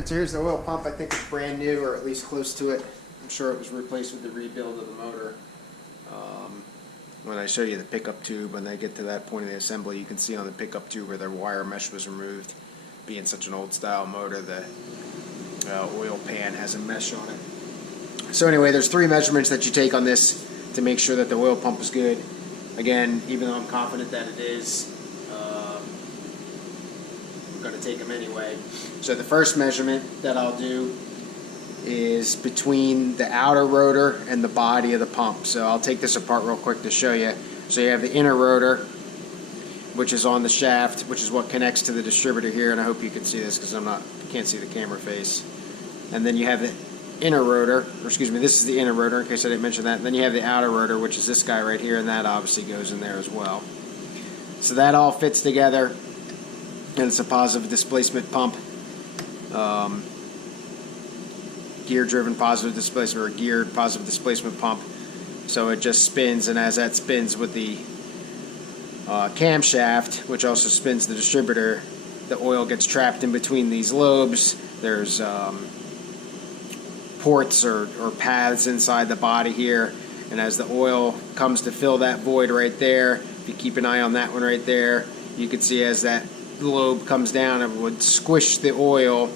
Alright, so here's the oil pump. I think it's brand new, or at least close to it. I'm sure it was replaced with the rebuild of the motor. When I show you the pickup tube, when they get to that point of the assembly, you can see on the pickup tube where the wire mesh was removed. Being such an old style motor, the oil pan has a mesh on it. So anyway, there's 3 measurements that you take on this to make sure that the oil pump is good. Again, even though I'm confident that it is, I'm going to take them anyway. So the first measurement that I'll do is between the outer rotor and the body of the pump. So I'll take this apart real quick to show you. So you have the inner rotor, which is on the shaft, which is what connects to the distributor here, and I hope you can see this because can't see the camera face. And then you have the inner rotor, or excuse me, this is the inner rotor in case I didn't mention that. And then you have the outer rotor, which is this guy right here, and that obviously goes in there as well. So that all fits together, and it's a positive displacement pump. Gear-driven positive displacement, or geared positive displacement pump. So it just spins, and as that spins with the camshaft, which also spins the distributor, the oil gets trapped in between these lobes. There's ports or paths inside the body here, and as the oil comes to fill that void right there, if you keep an eye on that one right there, you can see as that lobe comes down, it would squish the oil,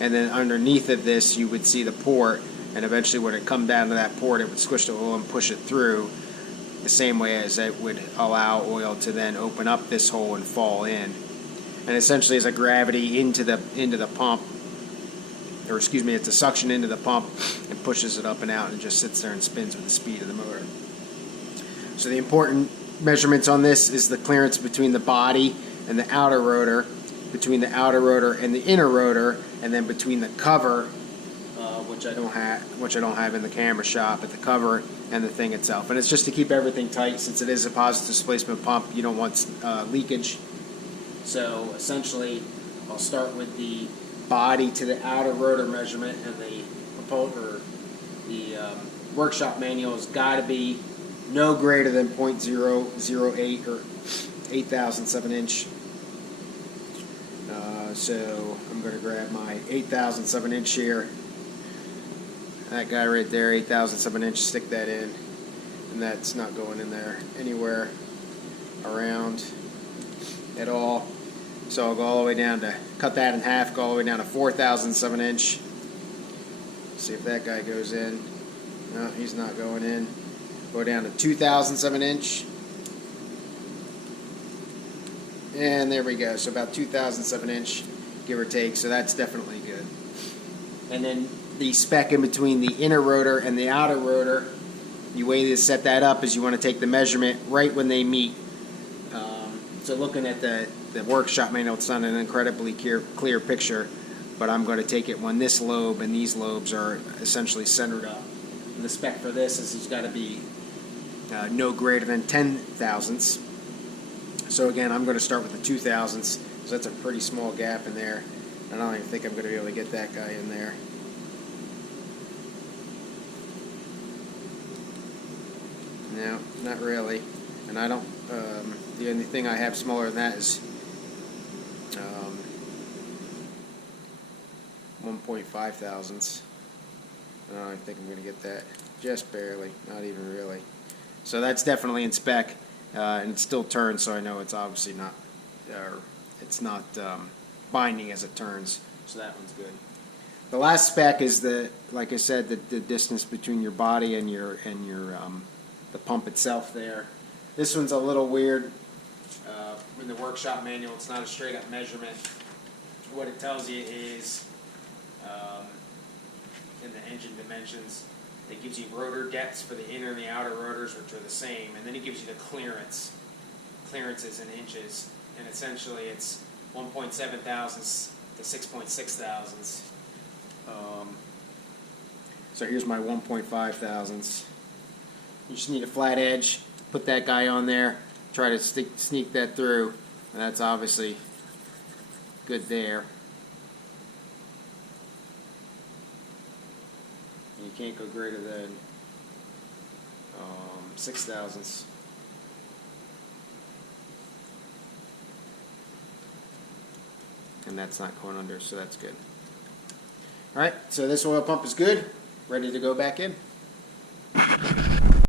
and then underneath of this you would see the port, and eventually when it come down to that port, it would squish the oil and push it through, the same way as it would allow oil to then open up this hole and fall in. And essentially as a gravity into the pump, or excuse me, it's a suction into the pump and pushes it up and out, and it just sits there and spins with the speed of the motor. So the important measurements on this is the clearance between the body and the outer rotor, between the outer rotor and the inner rotor, and then between the cover, which I don't have in the camera shot, but the cover and the thing itself. And it's just to keep everything tight, since it is a positive displacement pump. You don't want leakage. So essentially, I'll start with the body to the outer rotor measurement, and the workshop manual has got to be no greater than 0.008 or 0.008 of an inch. So I'm going to grab my 0.008 of an inch here. That guy right there, 0.008 of an inch, stick that in, and that's not going in there anywhere around at all. So I'll go all the way down to, cut that in half, go all the way down to 0.004 of an inch. See if that guy goes in. No, he's not going in. Go down to 0.002 of an inch. And there we go. So about 0.002 of an inch, give or take. So that's definitely good. And then the spec in between the inner rotor and the outer rotor, the way to set that up is you want to take the measurement right when they meet. So looking at the workshop manual, it's not an incredibly clear picture, but I'm going to take it when this lobe and these lobes are essentially centered up. And the spec for this is it's got to be no greater than 10 thousandths. So again, I'm going to start with the 2 thousandths, so that's a pretty small gap in there. I don't even think I'm going to be able to get that guy in there. No, not really. And I don't, the only thing I have smaller than that is 1.5 thousandths. I don't even think I'm going to get that. Just barely, not even really. So that's definitely in spec, and it still turns, so I know it's obviously not, it's not binding as it turns. So that one's good. The last spec is the, like I said, the distance between your body and your the pump itself there. This one's a little weird. In the workshop manual, it's not a straight up measurement. What it tells you is in the engine dimensions, it gives you rotor depths for the inner and the outer rotors, which are the same, and then it gives you the clearances in inches, and essentially it's 1.7 thousandths to 6.6 thousandths. So here's my 1.5 thousandths. You just need a flat edge, put that guy on there, try to sneak that through, and that's obviously good there. And you can't go greater than 6 thousandths. And that's not going under, so that's good. All right, so this oil pump is good, ready to go back in.